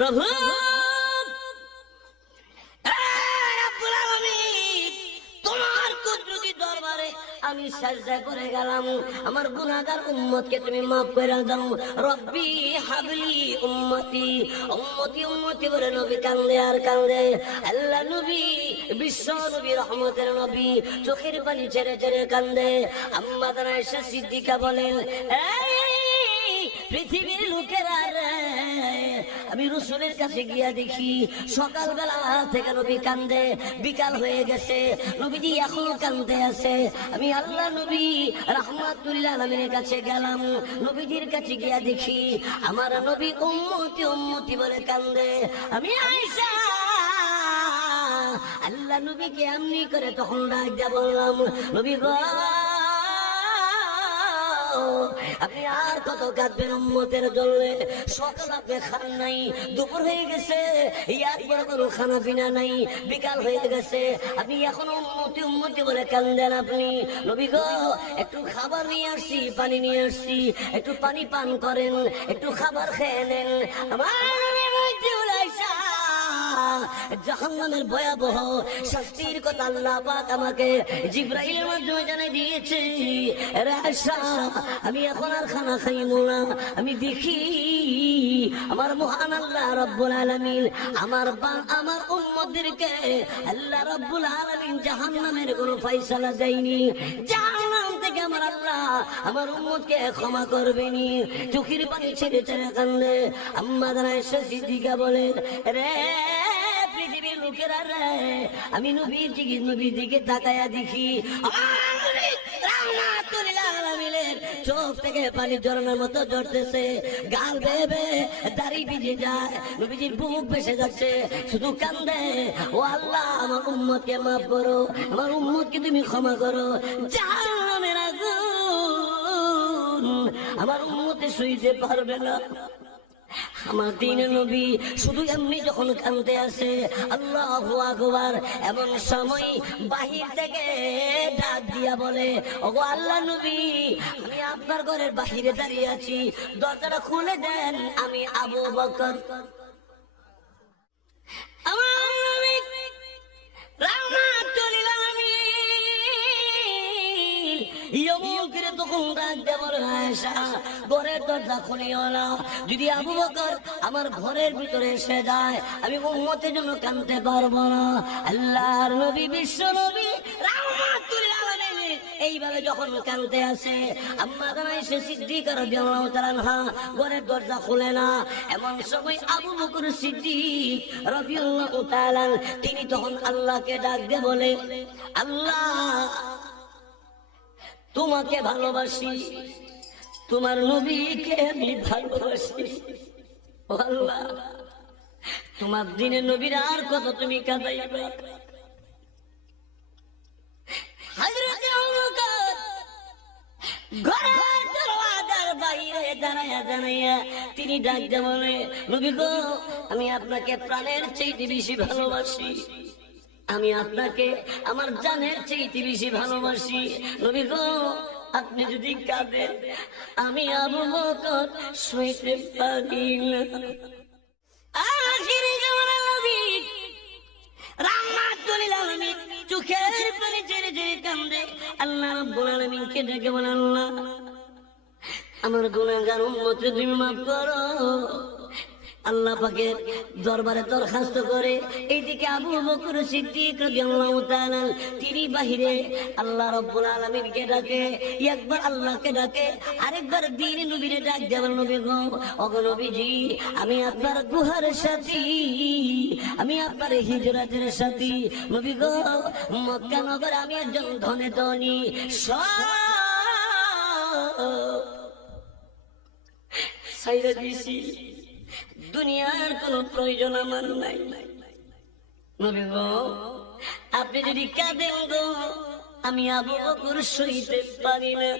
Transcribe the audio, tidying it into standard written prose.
প্রভু তোমার কুদরতি দরবারে আমি সাজদা করে গেলাম, আমার গুনাহগার উম্মতকে তুমি মাফ করে দাও। রব্বি হাবলি উম্মতি উম্মতি উম্মতি বলে নবী কান্দে আর কান্দে। আল্লাহ নবী বিশ্ব নবী রহমতের নবী চোখের পানি ছেড়ে ছেড়ে কান্দে। আম্মা আয়েশা সিদ্দিকা বলেন, পৃথিবীর লোকেরা রে, আমি রাসূলের কাছে গিয়া দেখি সকালবেলা থেকে নবী কান্দে, বিকাল হয়ে গেছে নবীজি এখনো কান্দে আছে। আমি আল্লাহ নবী রাহমাতুল্লাহ আলামিনের কাছে গেলাম, নবীজির কাছে গিয়া দেখি আমার নবী উম্মতি উম্মতি বলে কান্দে। আমি আয়েশা আল্লাহ নবীকে এমনি করে তখন ডাক দিয়া বললাম, নবী গো আপনি আর কত কাঁদবেন উম্মতের জন্য? সকাল আপনি খান নাই, দুপুর হয়ে গেছে, ইয়ার কোনো খানা পিনা নাই, বিকাল হয়ে গেছে, আপনি এখনো উম্মতি উম্মতি বলে কান্দেন। আপনি নবী গো একটু খাবার নিয়ে আসছি, পানি নিয়ে আসছি, একটু পানি পান করেন, একটু খাবার খেয়ে নেন। আমার জাহান্নামের ভয়াবহ শাস্তির কথা আল্লাহ পাক আমাকে জিবরাইলের মাধ্যমে জানিয়ে দিয়েছে। আয়েশা আমি এখন আর খানা খাইব না, আমি দেখি আমার মহান আল্লাহ রব্বুল আলামিন আমার উম্মতদেরকে আল্লাহ রব্বুল আলামিন জাহান্নামের কোনো ফয়সালা দেয়নি, জাহান্নাম থেকে আমার আল্লাহ আমার উম্মতকে ক্ষমা করবেনি। চোখের পানি ছেড়ে ছেড়ে কান্দে। আম্মা আয়েশা সিদ্দিকা বলেন, রে পৃথিবীর লোকেরা রে, আমি নবীর দিকে তাকায়া দেখি চোখ থেকে পানি ঝরনার মতো ঝরতেছে, গাল বেয়ে বেয়ে দাড়ি ভিজে যায়, নবীজির বুক ভেসে যাচ্ছে, শুধু কান্দে, ও আল্লাহ আমার উম্মতকে মাফ করো, আমার উম্মতকে তুমি ক্ষমা করো, জাহান্নামের আগুন আমার উম্মতে সইতে পারবে না। আমার দ্বীনের নবী শুধু এমনি যখন কাঁদতে আসে আল্লাহু আকবার, এমন সময় বাহির থেকে ডাক দিয়া বলে, ওগো আল্লাহ নবী আমি আপনার ঘরের বাহিরে দাঁড়িয়ে আছি, দরজাটা খুলে দেন, আমি আবু বকর। আমার নবী রাহমাতুল আলামিন তখন ডাক দিয়ে বলে, আয়েশা ঘরের দরজা খুলিও না, যদি আবু বকর আমার ঘরের ভিতরে এসে যায় আমি উম্মতের জন্য কাঁদতে পারবো না। আল্লাহর নবী বিশ্ব নবী রাহমাতুল আলামিন এইভাবে যখন কাঁদতে আসে, আম্মা আয়েশা সিদ্দিকা রাদিয়াল্লাহু তাআলা আনহা ঘরের দরজা খুলে না। এমন সময় আবু বকর সিদ্দিক রাদিয়াল্লাহু তাআলা তিনি তখন আল্লাহকে ডাক দিয়ে বলে, আল্লাহ তোমাকে ভালোবাসি, তোমার নবীকে আমি ভালোবাসি, ও আল্লাহ তোমার দ্বীনের নবীর আর কত তুমি কাঁদাইবে। হযরত আবু বকর ঘরের দরওয়াজার বাইরে দাঁড়ায়া দাঁড়াইয়া তিনি ডাক দিয়ে বলে, নবী গো আমি আপনাকে প্রাণের চাইতে বেশি ভালোবাসি, আমি আপনাকে আমার জানের চাইতে বেশি ভালোবাসি। নবী গো আপনি যদি কাঁদেন আমি আবু বকর সইতে পারি না। আখিরি জামানার নবী রাহমাতুল আলামিন চোখের পানি ছেড়ে ছেড়ে কান্দে। আল্লাহ রাব্বুল আলামিনকে ডেকে বলে, আল্লাহ আমার গুনাহগার উম্মতকে তুমি মাফ করো। আল্লাহ পাকের দরবারে দরখাস্ত করে এইদিকে আবু বকর সিদ্দিক রাদিয়াল্লাহু তাআলা তিনি বাহিরে আল্লাহ রাব্বুল আলামিনকে ডাকে, একবার আল্লাহকে ডাকে, আরেকবার দ্বীনের নবীরে ডাক দেয়, নবী গো ওগো নবীজি আমি আপনার গুহার সাথী, আমি আপনার হিজরতের সাথী, নবী গো মক্কা নগর আমি একজন ধনে ধনী সাইরা দিছি, দুনিয়ার কোন প্রয়োজন আমার নাই। নবী গো আপনি যদি কাঁদেন গো আমি আবু বকর সইতে পারি না।